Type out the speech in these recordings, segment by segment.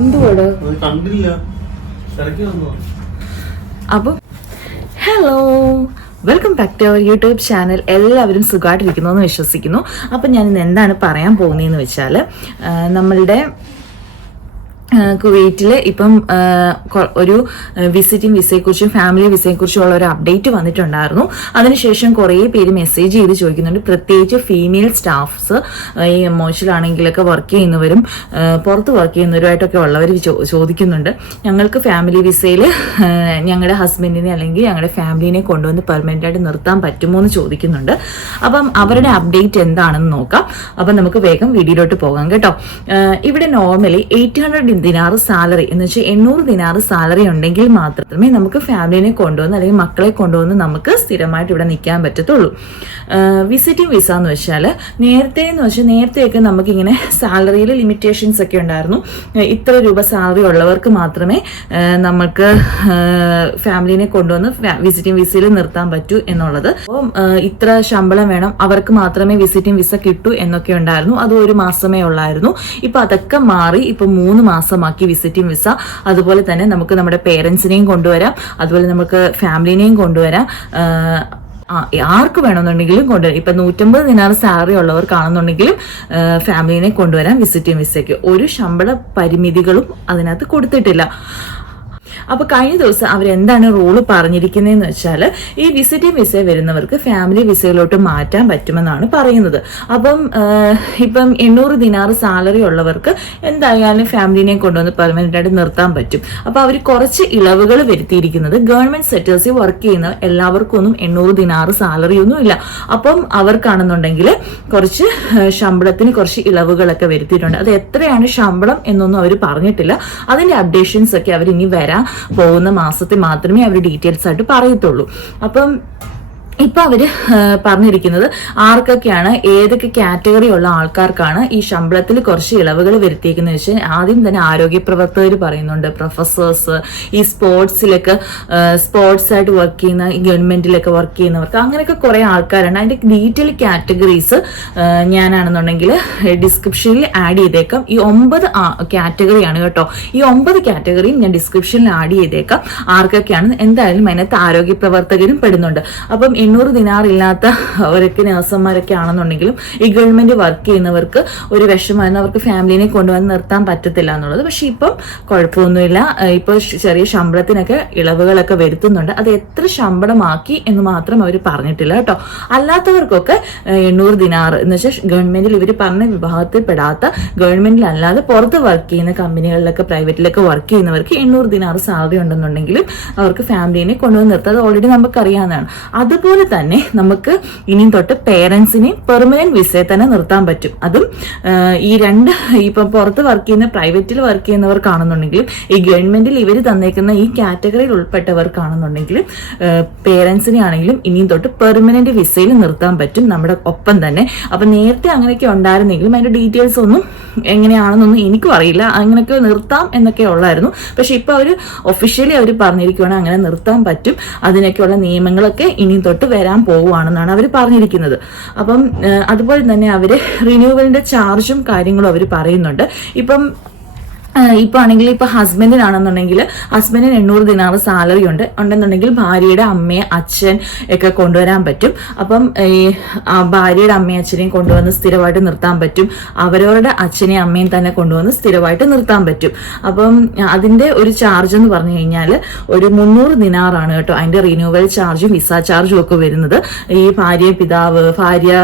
എന്തുവാട്? കണ്ടില്ല. അപ്പം hello. Welcome back to our YouTube channel. എല്ലാവരും സുഖമായിട്ടിരിക്കുന്നു എന്ന് വിശ്വസിക്കുന്നു. അപ്പം ഞാൻ ഇന്ന് എന്താണ് പറയാൻ പോകുന്നതെന്ന് വെച്ചാൽ നമ്മളുടെ കുവൈറ്റിൽ ഇപ്പം ഒരു വിസിറ്റിംഗ് വിസയെക്കുറിച്ചും ഫാമിലി വിസയെക്കുറിച്ചും ഉള്ള ഒരു അപ്ഡേറ്റ് വന്നിട്ടുണ്ടായിരുന്നു. അതിനുശേഷം കുറേ പേര് മെസ്സേജ് ചെയ്ത് ചോദിക്കുന്നുണ്ട്. പ്രത്യേകിച്ച് ഫീമെയിൽ സ്റ്റാഫ്സ് ഈ എമോഷനിലാണെങ്കിലൊക്കെ വർക്ക് ചെയ്യുന്നവരും പുറത്ത് വർക്ക് ചെയ്യുന്നവരുമായിട്ടൊക്കെ ഉള്ളവർ ചോദിക്കുന്നുണ്ട്. ഞങ്ങൾക്ക് ഫാമിലി വിസയിൽ ഞങ്ങളുടെ ഹസ്ബൻഡിനെ അല്ലെങ്കിൽ ഞങ്ങളുടെ ഫാമിലിനെ കൊണ്ടുവന്ന് പെർമനന്റ് ആയിട്ട് നിർത്താൻ പറ്റുമോ എന്ന് ചോദിക്കുന്നുണ്ട്. അപ്പം അവരുടെ അപ്ഡേറ്റ് എന്താണെന്ന് നോക്കാം. അപ്പം നമുക്ക് വേഗം വീഡിയോയിലോട്ട് പോകാം കേട്ടോ. ഇവിടെ നോർമലി എയ്റ്റ് ഹൺഡ്രഡ് ദിനാറ് സാലറി. എന്ന് വെച്ചാൽ എണ്ണൂറ് ദിനാറ് സാലറി ഉണ്ടെങ്കിൽ മാത്രമേ നമുക്ക് ഫാമിലിനെ കൊണ്ടുവന്ന് അല്ലെങ്കിൽ മക്കളെ കൊണ്ടുവന്ന് നമുക്ക് സ്ഥിരമായിട്ട് ഇവിടെ നിൽക്കാൻ പറ്റത്തുള്ളൂ. വിസിറ്റിംഗ് വിസ എന്ന് വെച്ചാൽ നേരത്തെ എന്ന് വെച്ചാൽ നേരത്തെയൊക്കെ നമുക്കിങ്ങനെ സാലറിയിൽ ലിമിറ്റേഷൻസ് ഒക്കെ ഉണ്ടായിരുന്നു. ഇത്ര രൂപ സാലറി ഉള്ളവർക്ക് മാത്രമേ നമുക്ക് ഫാമിലിനെ കൊണ്ടുവന്ന് വിസിറ്റിംഗ് വിസയിൽ നിർത്താൻ പറ്റൂ എന്നുള്ളത്. അപ്പോൾ ഇത്ര ശമ്പളം വേണം അവർക്ക് മാത്രമേ വിസിറ്റിംഗ് വിസ കിട്ടൂ എന്നൊക്കെ ഉണ്ടായിരുന്നു. അത് ഒരു മാസമേ ഉള്ളായിരുന്നു. ഇപ്പൊ അതൊക്കെ മാറി ഇപ്പൊ മൂന്ന് മാസമാക്കി വിസിറ്റിംഗ് വിസ. അതുപോലെ തന്നെ നമുക്ക് നമ്മുടെ പേരൻസിനെയും കൊണ്ടുവരാം. അതുപോലെ നമുക്ക് ഫാമിലിനെയും കൊണ്ടുവരാം. ആർക്ക് വേണമെന്നുണ്ടെങ്കിലും കൊണ്ടുവരാം. ഇപ്പൊ നൂറ്റമ്പത് ദിനാർ സാലറി ഉള്ളവർ കാണുന്നുണ്ടെങ്കിലും ഫാമിലിനെ കൊണ്ടുവരാം വിസിറ്റിംഗ് വിസയ്ക്ക്. ഒരു ശമ്പള പരിമിതികളും അതിനകത്ത് കൊടുത്തിട്ടില്ല. അപ്പൊ കഴിഞ്ഞ ദിവസം അവരെന്താണ് റൂൾ പറഞ്ഞിരിക്കുന്നതെന്ന് വെച്ചാൽ ഈ വിസിറ്റിംഗ് വിസ വരുന്നവർക്ക് ഫാമിലി വിസയിലോട്ട് മാറ്റാൻ പറ്റുമെന്നാണ് പറയുന്നത്. അപ്പം ഇപ്പം എണ്ണൂറ് ദിനാറ് സാലറി ഉള്ളവർക്ക് എന്തായാലും ഫാമിലിനെ കൊണ്ടുവന്ന് പെർമനന്റ് ആയിട്ട് നിർത്താൻ പറ്റും. അപ്പോൾ അവർ കുറച്ച് ഇളവുകൾ വരുത്തിയിരിക്കുന്നത് ഗവൺമെന്റ് സെക്ടേഴ്സിൽ വർക്ക് ചെയ്യുന്ന എല്ലാവർക്കും ഒന്നും എണ്ണൂറ് ദിനാറ് സാലറി ഒന്നും ഇല്ല. അപ്പം അവർക്കാണെന്നുണ്ടെങ്കിൽ കുറച്ച് ശമ്പളത്തിന് കുറച്ച് ഇളവുകളൊക്കെ വരുത്തിയിട്ടുണ്ട്. അത് എത്രയാണ് ശമ്പളം എന്നൊന്നും അവർ പറഞ്ഞിട്ടില്ല. അതിന്റെ അപ്ഡേഷൻസ് ഒക്കെ അവർ ഇനി വരാൻ പോകുന്ന മാസത്തിൽ മാത്രമേ അവർ ഡീറ്റെയിൽസ് ആയിട്ട് പറയത്തുള്ളൂ. അപ്പം ഇപ്പൊ അവർ പറഞ്ഞിരിക്കുന്നത് ആർക്കൊക്കെയാണ് ഏതൊക്കെ കാറ്റഗറി ഉള്ള ആൾക്കാർക്കാണ് ഈ ശമ്പളത്തിൽ കുറച്ച് ഇളവുകൾ വരുത്തിയിരിക്കുന്നത് വെച്ചാൽ ആദ്യം തന്നെ ആരോഗ്യ പ്രവർത്തകർ പറയുന്നുണ്ട്. പ്രൊഫസേഴ്സ് ഈ സ്പോർട്സിലൊക്കെ സ്പോർട്സ് ആയിട്ട് വർക്ക് ചെയ്യുന്ന ഈ ഗവൺമെന്റിലൊക്കെ വർക്ക് ചെയ്യുന്നവർക്ക് അങ്ങനെയൊക്കെ കുറെ ആൾക്കാരുണ്ട്. അതിന്റെ ഡീറ്റെയിൽ കാറ്റഗറീസ് ഞാനാണെന്നുണ്ടെങ്കിൽ ഡിസ്ക്രിപ്ഷനിൽ ആഡ് ചെയ്തേക്കാം. ഈ ഒമ്പത് കാറ്റഗറിയാണ് കേട്ടോ. ഈ ഒമ്പത് കാറ്റഗറിയും ഞാൻ ഡിസ്ക്രിപ്ഷനിൽ ആഡ് ചെയ്തേക്കാം. ആർക്കൊക്കെയാണ് എന്തായാലും അതിനകത്ത് ആരോഗ്യ പ്രവർത്തകരും പെടുന്നുണ്ട്. അപ്പം എണ്ണൂറ് ദിനാർ ഇല്ലാത്ത അവരൊക്കെ നേഴ്സന്മാരൊക്കെ ആണെന്നുണ്ടെങ്കിലും ഈ ഗവൺമെന്റ് വർക്ക് ചെയ്യുന്നവർക്ക് ഒരു വിഷമായിരുന്നു അവർക്ക് ഫാമിലിനെ കൊണ്ടുവന്ന് നിർത്താൻ പറ്റത്തില്ല എന്നുള്ളത്. പക്ഷെ ഇപ്പം കുഴപ്പമൊന്നുമില്ല. ഇപ്പോൾ ഇപ്പൊ ചെറിയ ശമ്പളത്തിനൊക്കെ ഇളവുകളൊക്കെ വരുത്തുന്നുണ്ട്. അത് എത്ര ശമ്പളമാക്കി എന്ന് മാത്രം അവർ പറഞ്ഞിട്ടില്ല കേട്ടോ. അല്ലാത്തവർക്കൊക്കെ എണ്ണൂറ് ദിനാർ എന്ന് വെച്ചാൽ ഗവൺമെന്റിൽ ഇവർ പറഞ്ഞ വിഭാഗത്തിൽ പെടാത്ത ഗവൺമെന്റിൽ അല്ലാതെ പുറത്ത് വർക്ക് ചെയ്യുന്ന കമ്പനികളിലൊക്കെ പ്രൈവറ്റിലൊക്കെ വർക്ക് ചെയ്യുന്നവർക്ക് എണ്ണൂറ് ദിനാർ സാലറി ഉണ്ടെന്നുണ്ടെങ്കിലും അവർക്ക് ഫാമിലിനെ കൊണ്ടുവന്ന് നിർത്താം. അത് ഓൾറെഡി നമുക്ക് അറിയാവുന്നതാണ് അതുപോലെ തന്നെ നമുക്ക് ഇനിയും തൊട്ട് പേരൻസിനെയും പെർമനന്റ് വിസയെ തന്നെ നിർത്താൻ പറ്റും. അതും ഈ രണ്ട് ഇപ്പം പുറത്ത് വർക്ക് ചെയ്യുന്ന പ്രൈവറ്റിൽ വർക്ക് ചെയ്യുന്നവർക്കാണെന്നുണ്ടെങ്കിലും ഈ ഗവൺമെന്റിൽ ഇവർ തന്നേക്കുന്ന ഈ കാറ്റഗറിയിൽ ഉൾപ്പെട്ടവർക്കാണെന്നുണ്ടെങ്കിലും പേരൻസിനെ ആണെങ്കിലും ഇനിയും തൊട്ട് പെർമനന്റ് വിസയിൽ നിർത്താൻ പറ്റും നമ്മുടെ ഒപ്പം തന്നെ. അപ്പൊ നേരത്തെ അങ്ങനെയൊക്കെ ഉണ്ടായിരുന്നെങ്കിലും അതിന്റെ ഡീറ്റെയിൽസ് ഒന്നും എങ്ങനെയാണെന്നൊന്നും എനിക്കും അറിയില്ല. അങ്ങനെയൊക്കെ നിർത്താം എന്നൊക്കെ ഉള്ളായിരുന്നു. പക്ഷെ ഇപ്പൊ അവർ ഒഫീഷ്യലി അവർ പറഞ്ഞിരിക്കുകയാണെങ്കിൽ അങ്ങനെ നിർത്താൻ പറ്റും. അതിനൊക്കെയുള്ള നിയമങ്ങളൊക്കെ ഇനിയും തൊട്ട് വരാൻ പോവുകയാണെന്നാണ് അവർ പറഞ്ഞിരിക്കുന്നത്. അപ്പം അതുപോലെ തന്നെ അവർ റിന്യൂവലിന്റെ ചാർജും കാര്യങ്ങളും അവർ പറയുന്നുണ്ട്. ഇപ്പം ഇപ്പൊ ആണെങ്കിൽ ഇപ്പൊ ഹസ്ബൻഡിനാണെന്നുണ്ടെങ്കിൽ ഹസ്ബൻഡിന് എണ്ണൂറ് ദിനാറ് സാലറി ഉണ്ട്. ഉണ്ടെന്നുണ്ടെങ്കിൽ ഭാര്യയുടെ അമ്മയെ അച്ഛൻ ഒക്കെ കൊണ്ടുവരാൻ പറ്റും. അപ്പം ഈ ഭാര്യയുടെ അമ്മയും അച്ഛനെയും കൊണ്ടുവന്ന് സ്ഥിരമായിട്ട് നിർത്താൻ പറ്റും. അവരവരുടെ അച്ഛനെയും അമ്മയും തന്നെ കൊണ്ടുവന്ന് സ്ഥിരമായിട്ട് നിർത്താൻ പറ്റും. അപ്പം അതിന്റെ ഒരു ചാർജ് എന്ന് പറഞ്ഞു കഴിഞ്ഞാൽ ഒരു മുന്നൂറ് ദിനാറാണ് കേട്ടോ അതിന്റെ റിന്യൂവൽ ചാർജും വിസ ചാർജും ഒക്കെ വരുന്നത്. ഈ ഭാര്യ പിതാവ് ഭാര്യ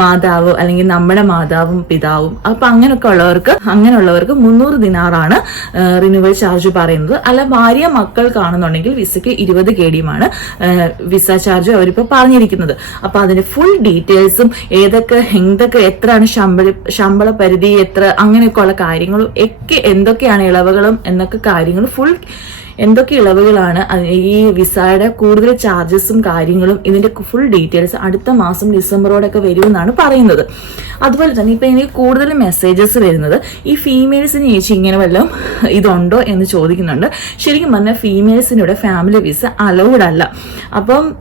മാതാവ് അല്ലെങ്കിൽ നമ്മുടെ മാതാവും പിതാവും. അപ്പൊ അങ്ങനെയൊക്കെ ഉള്ളവർക്ക് അങ്ങനെയുള്ളവർക്ക് മുന്നൂറ് ദിനാറാണ് റിന്യൂവൽ ചാർജ് പറയുന്നത്. അല്ല ഭാര്യ മക്കൾ കാണുന്നുണ്ടെങ്കിൽ വിസയ്ക്ക് ഇരുപത് കെ വിസ ചാർജ് അവരിപ്പോൾ പറഞ്ഞിരിക്കുന്നത്. അപ്പോൾ അതിന്റെ ഫുൾ ഡീറ്റെയിൽസും ഏതൊക്കെ എന്തൊക്കെ എത്രയാണ് ശമ്പള ശമ്പള പരിധി എത്ര അങ്ങനെയൊക്കെയുള്ള കാര്യങ്ങളും ഒക്കെ എന്തൊക്കെയാണ് ഇളവുകളും എന്നൊക്കെ കാര്യങ്ങൾ ഫുൾ എന്തൊക്കെ ഇളവുകളാണ് ഈ വിസയുടെ കൂടുതൽ ചാർജസും കാര്യങ്ങളും ഇതിന്റെ ഫുൾ ഡീറ്റെയിൽസ് അടുത്ത മാസം ഡിസംബറോടൊക്കെ വരുമെന്നാണ് പറയുന്നത്. അതുപോലെ തന്നെ ഇപ്പൊ എനിക്ക് കൂടുതൽ മെസ്സേജസ് വരുന്നത് ഈ ഫീമെയിൽസിന് ചേച്ചി ഇങ്ങനെ വല്ലതും ഇതുണ്ടോ എന്ന് ചോദിക്കുന്നുണ്ട്. ശരിക്കും പറഞ്ഞാൽ ഫീമെയിൽസിന് ഇവിടെ ഫാമിലി വിസ അലൗഡ് അല്ല. അപ്പം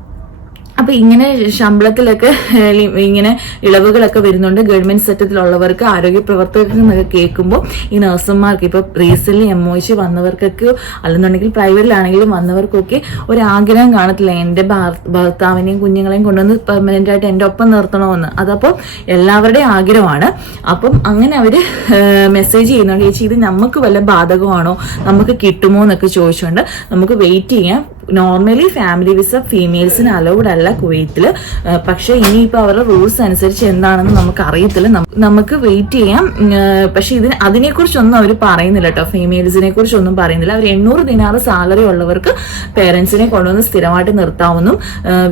അപ്പൊ ഇങ്ങനെ ശമ്പളത്തിലൊക്കെ ഇങ്ങനെ ഇളവുകളൊക്കെ വരുന്നുണ്ട് ഗവൺമെന്റ് സെറ്റത്തിലുള്ളവർക്ക് ആരോഗ്യ പ്രവർത്തകർക്ക് എന്നൊക്കെ കേൾക്കുമ്പോൾ ഈ നഴ്സുമാർക്ക് ഇപ്പൊ റീസെന്റ് എം ഒ എച്ച് വന്നവർക്കൊക്കെ അല്ലെന്നുണ്ടെങ്കിൽ പ്രൈവറ്റിലാണെങ്കിലും വന്നവർക്കൊക്കെ ഒരു കാണത്തില്ല. ഭാർ- ഭർത്താവിനെയും കുഞ്ഞുങ്ങളെയും കൊണ്ടുവന്ന് പെർമനന്റ് ആയിട്ട് എന്റെ ഒപ്പം നിർത്തണമെന്ന്. അതപ്പോ എല്ലാവരുടെയും ആഗ്രഹമാണ്. അപ്പം അങ്ങനെ അവർ മെസ്സേജ് ചെയ്യുന്നുണ്ട് ചേച്ചി ഇത് നമുക്ക് വല്ല ബാധകമാണോ? നമുക്ക് കിട്ടുമോ? എന്നൊക്കെ ചോദിച്ചുകൊണ്ട് നമുക്ക് വെയിറ്റ് ചെയ്യാം. നോർമലി ഫാമിലി വിസ ഫീമെയിൽസിന് അലൗഡ് അല്ല കുവൈറ്റിൽ പക്ഷേ ഇനിയിപ്പോൾ അവരുടെ റൂൾസ് അനുസരിച്ച് എന്താണെന്ന് നമുക്ക് അറിയത്തില്ല നമുക്ക് വെയിറ്റ് ചെയ്യാം. പക്ഷെ ഇതിന് അതിനെ ഇതിന് അതിനെക്കുറിച്ചൊന്നും അവർ പറയുന്നില്ല കേട്ടോ ഫീമെയിൽസിനെ കുറിച്ചൊന്നും പറയുന്നില്ല. അവർ എണ്ണൂറ് ദിനാറ് സാലറി ഉള്ളവർക്ക് പേരൻസിനെ കൊണ്ടുവന്ന് സ്ഥിരമായിട്ട് നിർത്താവുന്നതും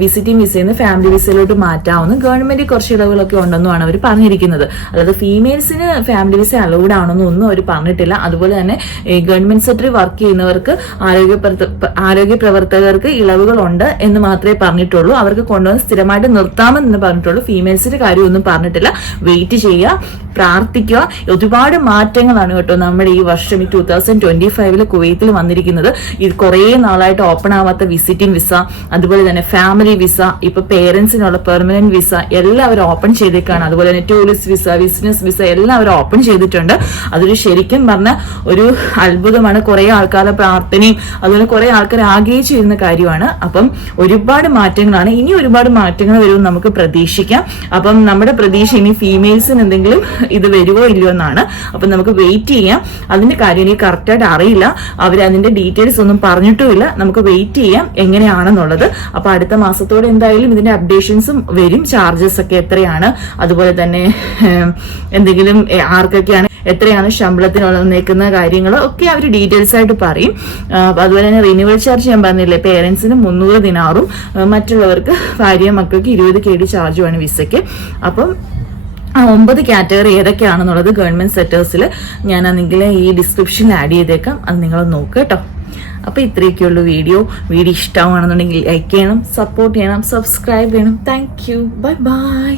വിസിറ്റിംഗ് വിസയിൽ നിന്ന് ഫാമിലി വിസയിലോട്ട് മാറ്റാവുന്നു. ഗവൺമെന്റ് കുറച്ച് ഇളവുകളൊക്കെ ഉണ്ടെന്നുമാണ് അവർ പറഞ്ഞിരിക്കുന്നത്. അതായത് ഫീമെയിൽസിന് ഫാമിലി വിസ അലൗഡ് ആണെന്നും ഒന്നും അവർ പറഞ്ഞിട്ടില്ല. അതുപോലെ തന്നെ ഗവൺമെന്റ് സെക്രട്ടറി വർക്ക് ചെയ്യുന്നവർക്ക് ആരോഗ്യ ആരോഗ്യ പ്രവർത്തകർക്ക് ഇളവുകളുണ്ട് എന്ന് മാത്രമേ പറഞ്ഞിട്ടുള്ളൂ. അവർക്ക് കൊണ്ടുവന്ന് സ്ഥിരമായിട്ട് നിർത്താമെന്ന് പറഞ്ഞിട്ടുള്ളൂ. ഫീമെയിൽസിന്റെ കാര്യമൊന്നും പറഞ്ഞിട്ടില്ല. വെയിറ്റ് ചെയ്യുക പ്രാർത്ഥിക്കുക. ഒരുപാട് മാറ്റങ്ങളാണ് കേട്ടോ നമ്മുടെ ഈ വർഷം ഈ ടൂ തൗസൻഡ് ട്വന്റി ഫൈവിൽ കുവൈത്തിൽ വന്നിരിക്കുന്നത്. ഇത് കുറേ നാളായിട്ട് ഓപ്പൺ ആവാത്ത വിസിറ്റിംഗ് വിസ അതുപോലെ തന്നെ ഫാമിലി വിസ ഇപ്പൊ പേരൻസിനുള്ള പെർമനന്റ് വിസ എല്ലാവരും ഓപ്പൺ ചെയ്തേക്കാണ്. അതുപോലെ തന്നെ ടൂറിസ്റ്റ് വിസ ബിസിനസ് വിസ എല്ലാവരും ഓപ്പൺ ചെയ്തിട്ടുണ്ട്. അതൊരു ശരിക്കും പറഞ്ഞ ഒരു അത്ഭുതമാണ്. കുറെ ആൾക്കാരുടെ പ്രാർത്ഥനയും അതുപോലെ കുറെ ആൾക്കാർ ആഗ്രഹിച്ചിരുന്ന കാര്യമാണ്. അപ്പം ഒരുപാട് മാറ്റങ്ങളാണ്. ഇനി ഒരുപാട് മാറ്റങ്ങൾ വരുമെന്ന് നമുക്ക് പ്രതീക്ഷിക്കാം. അപ്പം നമ്മുടെ പ്രതീക്ഷ ഇനി ഫീമെയിൽസിന് എന്തെങ്കിലും ഇത് വരുമോ ഇല്ലയോ എന്നാണ്. അപ്പം നമുക്ക് വെയിറ്റ് ചെയ്യാം. അതിന്റെ കാര്യം എനിക്ക് കറക്റ്റായിട്ട് അറിയില്ല. അവർ അതിന്റെ ഡീറ്റെയിൽസ് ഒന്നും പറഞ്ഞിട്ടുമില്ല. നമുക്ക് വെയിറ്റ് ചെയ്യാം എങ്ങനെയാണെന്നുള്ളത്. അപ്പോൾ അടുത്ത മാസത്തോടെ എന്തായാലും ഇതിന്റെ അപ്ഡേഷൻസും വരും. ചാർജസ് ഒക്കെ എത്രയാണ്? അതുപോലെ തന്നെ എന്തെങ്കിലും ആർക്കൊക്കെയാണ് എത്രയാണ് ശമ്പളത്തിനുള്ള നിൽക്കുന്ന കാര്യങ്ങൾ ഒക്കെ അവർ ഡീറ്റെയിൽസ് ആയിട്ട് പറയും. അതുപോലെ തന്നെ റിന്യൂവൽ ചാർജ് ഞാൻ പറഞ്ഞില്ലേ പേരൻസിന് മുന്നൂറ് ദിനാറും മറ്റുള്ളവർക്ക് ഭാര്യ മക്കൾക്ക് ഇരുപത് കെ ഡി ചാർജുമാണ് വിസയ്ക്ക്. അപ്പം ആ ഒമ്പത് കാറ്റഗറി ഏതൊക്കെയാണെന്നുള്ളത് ഗവൺമെന്റ് സെറ്റേഴ്സിൽ ഞാൻ ആണെങ്കിൽ ഈ ഡിസ്ക്രിപ്ഷനിൽ ആഡ് ചെയ്തേക്കാം. അത് നിങ്ങൾ നോക്കുക കേട്ടോ. അപ്പോൾ ഇത്രയൊക്കെയുള്ളൂ വീഡിയോ വീഡിയോ ഇഷ്ടമാണെന്നുണ്ടെങ്കിൽ ലൈക്ക് ചെയ്യണം സപ്പോർട്ട് ചെയ്യണം സബ്സ്ക്രൈബ് ചെയ്യണം. Thank you bye bye